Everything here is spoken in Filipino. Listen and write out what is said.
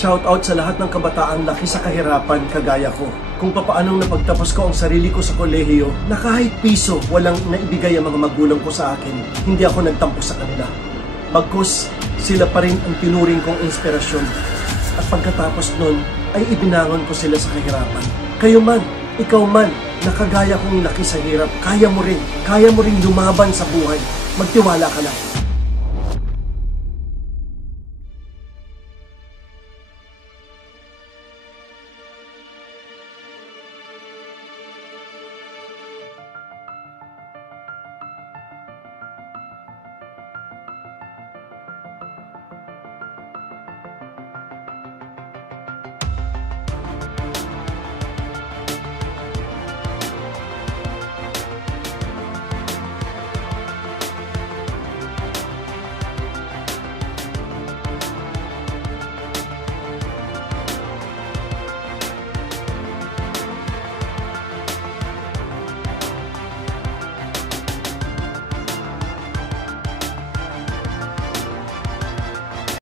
Shoutout sa lahat ng kabataang laki sa kahirapan kagaya ko. Kung papaanong napagtapos ko ang sarili ko sa kolehiyo na kahit piso walang naibigay ang mga magulang ko sa akin, hindi ako nagtampo sa kanila. Bagkus, sila pa rin ang tinuring kong inspirasyon. At pagkatapos nun, ay ibinangon ko sila sa kahirapan. Kayo man, ikaw man, nakagaya kong laki sa hirap, kaya mo rin lumaban sa buhay. Magtiwala ka lang.